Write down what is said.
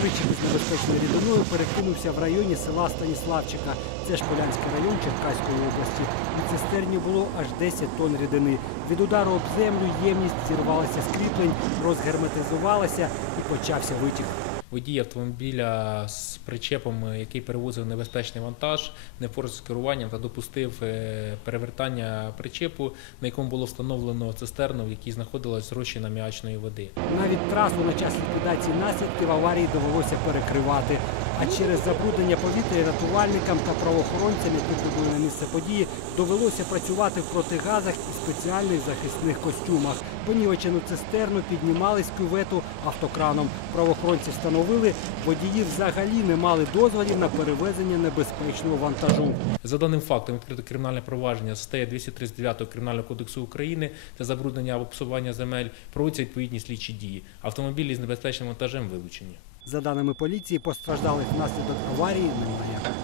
причіп з небезпечною рідиною перекинувся в районі села Станіславчика. Це ж Полянський район Черкаської області. У цистерні було аж 10 тонн рідини. Від удару об землю ємність зірвалася з кріплень, розгерметизувалася і почався витік. Водій автомобіля з причепом, е, який перевозив небезпечний вантаж, не впорався з керуванням та допустив е, перевертання причепу, на якому було встановлено цистерну, в якій знаходилась розчина м'ячної води. Навіть трасу на час ліквідації наслідків аварії довелося перекривати. А через забруднення повітря рятувальникам та правоохоронцям, які прибули на місце події, довелося працювати в протигазах і спеціальних захисних костюмах. Понівечену цистерну піднімали з кювету автокраном. Правоохоронці встановили, водії взагалі не мали дозволів на перевезення небезпечного вантажу. За даним фактом відкрито кримінальне провадження статтею 239 Кримінального кодексу України та забруднення або псування земель проводяться відповідні слідчі дії. Автомобілі з небезпечним вантажем вилучені. За даними поліції, постраждалих внаслідок аварії немає.